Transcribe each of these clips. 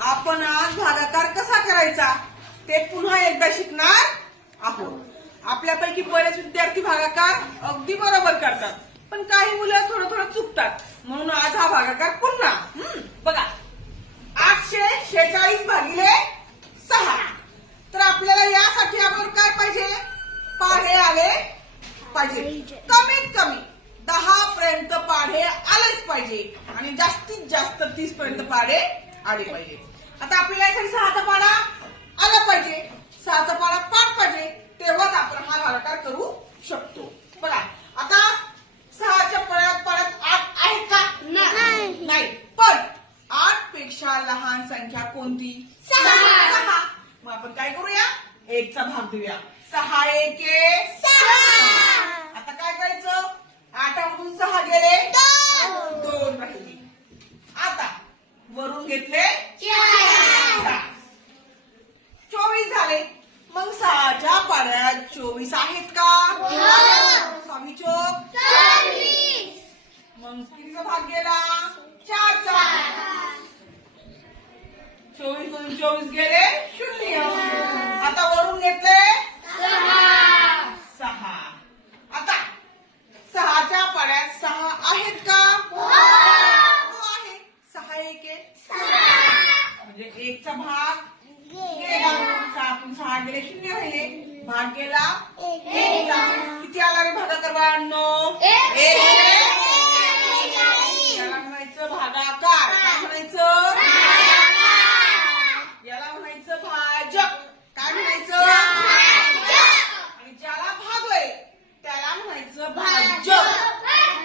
आपण आज भागाकार कसा करायचा ते पुन्हा एकदा शिकणार आहोत. आपल्यापैकी बरेच विद्यार्थी भागाकार अगदी बरोबर करतात, पण काही मुलं थोडं थोडं चुकतात. म्हणून आज हा भागाकार पुन्हा बघा. 846 भागिले 6. तर आपल्याला यासाठी अगोदर काय पाहिजे? पाढे आले पाहिजे. कमीत कमी 10 पर्यंत पाढे आलेच पाहिजे आणि जास्तीत जास्त 30 पर्यंत पाढे आले पाहिजे. आता आपल्याला यासाठी 6चा पाढा आला पाहिजे, 6चा पाढा पाठ पाहिजे, तेव्हाच आपण हा भागाकार करू शकतो. बघा आता 6च्या पाढ्यात 8 आहे का? नाही. पण 8 पेक्षा लहान संख्या कोणती? 6. मग आपण काय करूया? 1चा भाग देऊया. 6 एके 6. आता काय करायचं? 8 मधून 6 गेले 2 राहिले. आता वरून घेतले 4. 24 झाले. मग 6च्या पाढ्यात 24 आहेत का? 6 चोक 24. मग कितीचा भाग गेला? 4चा. 24 मधून 24 गेले 0. आता वरून घेतले 6. आता 6च्या पाढ्यात 6 आहेत का? हो आहे. 6 एके 6. म्हणजे 1चा भाग गेला. 6 गेले 0 राहिले. भाग गेला 1चा. किती आला रे भागाकार बाळांनो? 1. याला म्हणायचं भागाकार. काय म्हणायचं? याला म्हणायचं भाजक. काय म्हणायचं? आणि ज्याला भागोय त्याला म्हणायचं भाजक.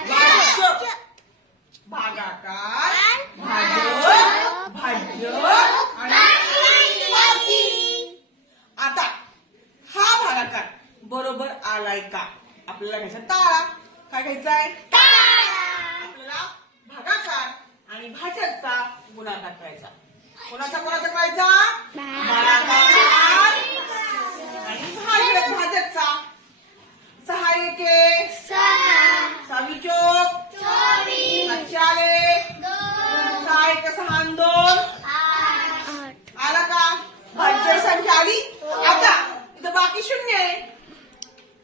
भाजक, भागाकार, भाजक, भाज्य आणि आता हा भागाकार बरोबर आलाय का? आपल्याला घ्यायचा ताळा. काय घ्यायचाय? आपल्याला भागाकार आणि भाजकचा गुणाकार करायचा. कोणाचा करायचा? भागाकार आणि भाजकचा. 6 एके 6 चोक 24. आले 6 एक 6 2 आला का? भाज्य संख्या आली. आता इथं बाकी 0 आहे.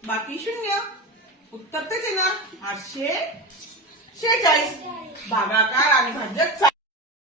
बाकी 0. उत्तर तेच आहे ना? 846. भागाकार आणि भाजक